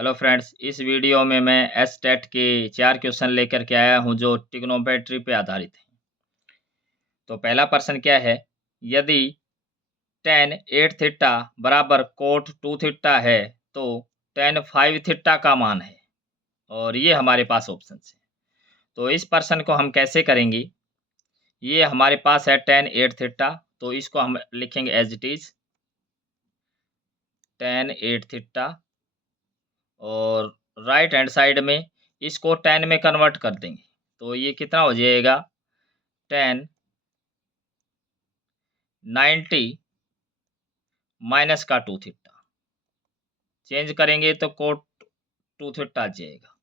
Hello friends, इस video में मैं एसटेट के 4 क्वेश्चन लेकर के आया हूं जो ट्रिग्नोमेट्री पे आधारित हैं। तो पहला प्रश्न क्या है, यदि tan 8 थीटा बराबर cot 2 थीटा है तो tan 5 थीटा का मान है। और ये हमारे पास ऑप्शन है। तो इस प्रश्न को हम कैसे करेंगे, ये हमारे पास है tan 8 थीटा, तो इसको हम लिखेंगे as it is tan 8 theta, और राइट हैंड साइड में इसको tan में कन्वर्ट कर देंगे। तो ये कितना हो जाएगा, tan 90 माइनस का 2 थीटा, चेंज करेंगे तो कोट 2 थीटा आ जाएगा।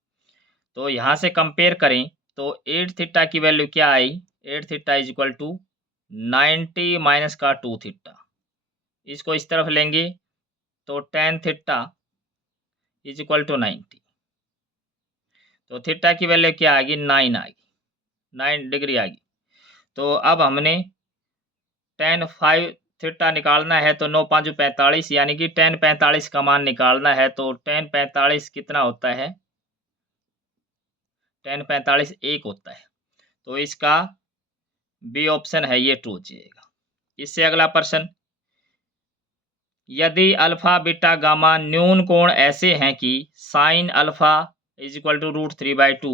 तो यहाँ से कंपेयर करें तो 8 थीटा की वैल्यू क्या आई, 8 theta is equal to 90 minus का 2 थीटा। इसको इस तरफ लेंगे तो tan theta is equal to 90। तो थीटा की वैल्यू क्या आ गई, 9 आ गई, 9 डिग्री आ गई। तो अब हमने tan 5 थीटा निकालना है, तो 9 5 45, यानी कि tan 45 का मान निकालना है। तो tan 45 कितना होता है, tan 45 1 होता है। तो इसका बी ऑप्शन है, ये ट्रू हो जाएगा। इससे अगला प्रश्न, यदि अल्फा बीटा गामा न्यून कोण ऐसे हैं कि sine alpha is equal to √3/2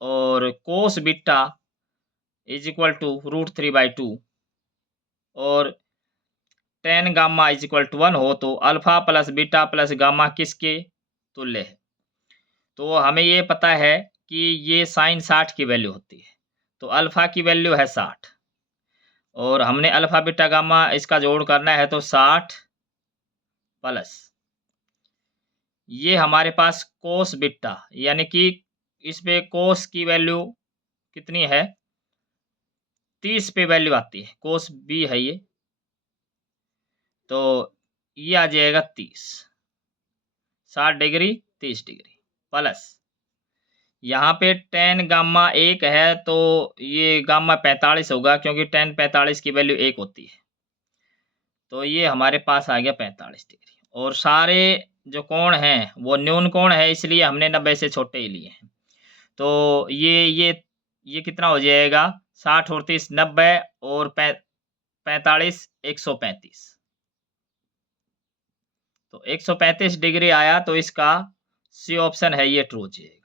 और cos beta is equal to √3/2 और tan gamma is equal to 1 हो, तो alpha plus beta plus gamma किसके तुल्य है। तो हमें ये पता है कि ये साइन 60 की वैल्यू होती है। तो अल्फा की वैल्यू है 60 और हमने अल्फा बीटा गामा इसका जोड़ करना है, तो 60 प्लस ये हमारे पास कोस बीटा, यानी कि इस पे कोस की वैल्यू कितनी है, 30 पे वैल्यू आती है, कोस बी है ये। तो ये आ जाएगा 30, 60 डिग्री 30 डिग्री प्लस यहाँ पे tan गामा 1 है, तो ये गामा 45 होगा, क्योंकि tan 45 की वैल्यू 1 होती है। तो ये हमारे पास आ गया 45 डिग्री। और सारे जो कोण हैं वो न्यून कोण है, इसलिए हमने 90 से छोटे ही लिए हैं। तो ये कितना हो जाएगा, 60 और 30 90 और 45 135। तो 135 डिग्री आया, तो इसका सी ऑप्शन है, ये ट्रू हो जाएगा।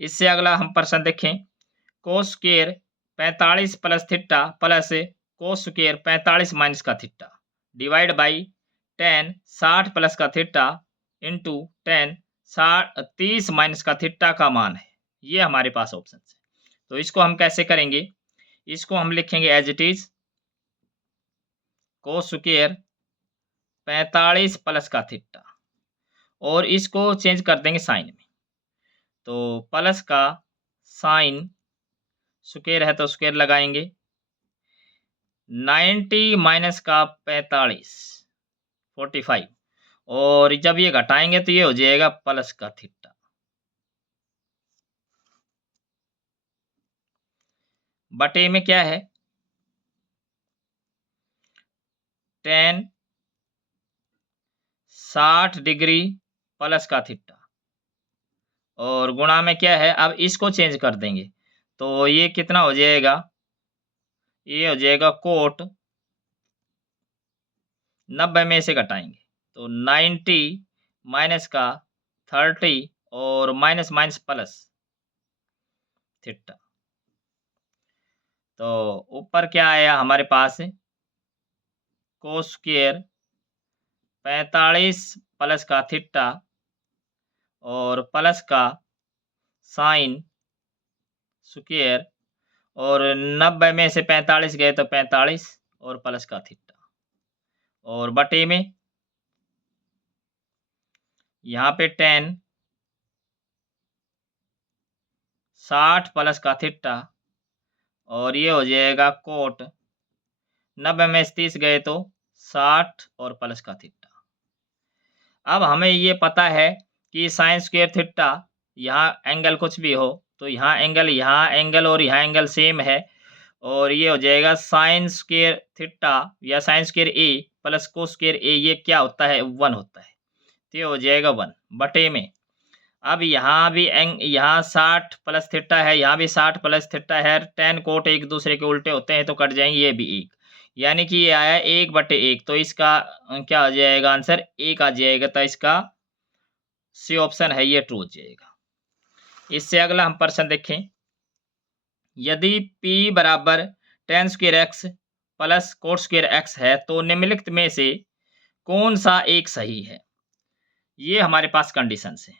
इससे अगला हम प्रश्न देखें, cos square 45 plus theta plus cos square 45 minus का theta divide by tan 60 plus का थीटा इंटू tan 30 माइनस का थीटा का मान है। ये हमारे पास ऑप्शन है। तो इसको हम कैसे करेंगे, इसको हम लिखेंगे as it is cos square 45 plus का थीटा, और इसको चेंज कर देंगे साइन में। तो प्लस का साइन स्क्वायर है तो स्क्वायर लगाएंगे, 90 माइनस का 45 45, और जब ये घटाएंगे तो ये हो जाएगा प्लस का थीटा। बटे में क्या है, tan 60 डिग्री प्लस का थीटा, और गुणा में क्या है, अब इसको चेंज कर देंगे। तो ये कितना हो जाएगा, ये हो जाएगा कोट 90 में से घटाएंगे तो 90 माइनस का 30 और माइनस माइनस प्लस थीटा। तो ऊपर क्या आया हमारे पास, कोस स्क्वायर 45 प्लस का थीटा और प्लस का साइन स्क्वायर, और 90 में से 45 गए तो 45 और प्लस का थीटा, और बटे में यहाँ पे tan 60 प्लस का थीटा, और ये हो जाएगा कोट 90 में से 30 गए तो 60 और प्लस का थीटा। अब हमें ये पता है कि साइन स्क्वायर थीटा, यहाँ एंगल कुछ भी हो तो यहाँ एंगल और यहाँ एंगल सेम है, और ये हो जाएगा साइन स्क्वायर थीटा या साइन स्क्वायर ए प्लस कोस स्क्वायर ए, ये क्या होता है, 1 होता है। तो ये हो जाएगा 1 बटे में। अब यहाँ भी यहाँ 60 प्लस थीटा है, यहाँ भी 60 प्लस थीटा है, tan कोट एक दूसरे के उल्टे होते हैं तो कट जाएंगे, ये भी 1, यानी कि ये आया 1 बटे 1। तो इसका क्या आ जाएगा आंसर, 1 आ जाएगा। तो इसका सी ऑप्शन है ये ट्रू हो जाएगा। इससे अगला हम प्रश्न देखें, यदि p बराबर tan square x plus coat square x है तो निम्नलिखित में से कौन सा एक सही है। ये हमारे पास कंडीशंस है।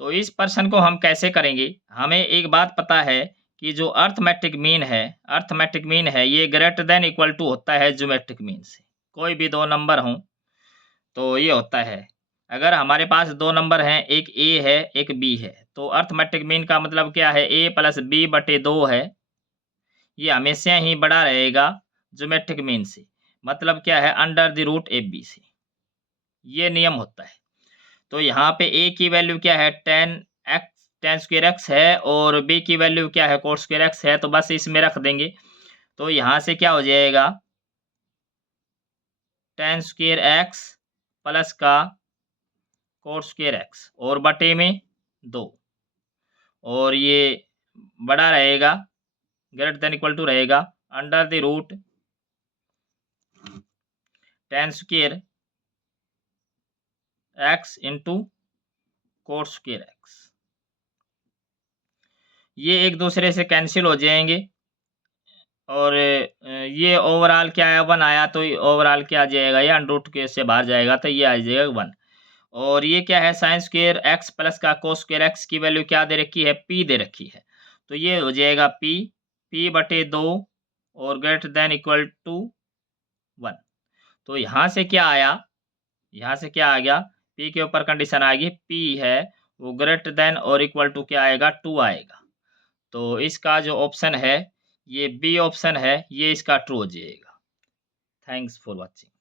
तो इस प्रश्न को हम कैसे करेंगे, हमें एक बात पता है कि जो अर्थमेटिक मीन है ये ग्रेटर देन इक्वल टू होता है ज्योमेट्रिक मीन से। कोई भी दो नंबर हों तो ये होता है, अगर हमारे पास दो नंबर हैं, एक ए है एक बी है, तो अर्थमेटिक मीन का मतलब क्या है, ए प्लस बी बटे 2 है, ये हमेशा ही बड़ा रहेगा ज्योमेट्रिक मीन से। मतलब क्या है, under the root A B से, ये नियम होता है। तो यहाँ पे ए की वैल्यू क्या है, tan स्क्वायर एक्स है, और बी की वैल्यू क्या है, कोट स्क्वायर एक्स है, तो बस इसमें रख देंगे। तो यहाँ से क्या हो जाएगा, tan स्क्वायर एक्स प्लस का कोट स्क्वायर एक्स और बटे में 2, और ये बड़ा रहेगा ग्रेटर देन इक्वल टू रहेगा under the root tan square x into cot square x. ये एक दूसरे से कैंसिल हो जाएंगे, और ये ओवरऑल क्या है 1 आया, तो ओवरऑल क्या आ जाएगा, ये अंडर रूट के से बाहर जाएगा तो ये आ जाएगा 1। और ये क्या है, साइन स्क्वायर एक्स प्लस का कोस स्क्वायर एक्स की वैल्यू क्या दे रखी है, p दे रखी है, तो ये हो जाएगा p बटे 2 और ग्रेटर देन इक्वल टू 1। तो यहाँ से क्या आया, यहाँ से क्या आ गया, p के ऊपर कंडीशन आएगी, p है वो ग्रेटर देन और इक्वल टू क्या आएगा, 2 आएगा। तो इसका जो ऑप्शन है ये बी ऑप्शन है, ये इसका ट्रू हो जाएगा। Thanks for watching.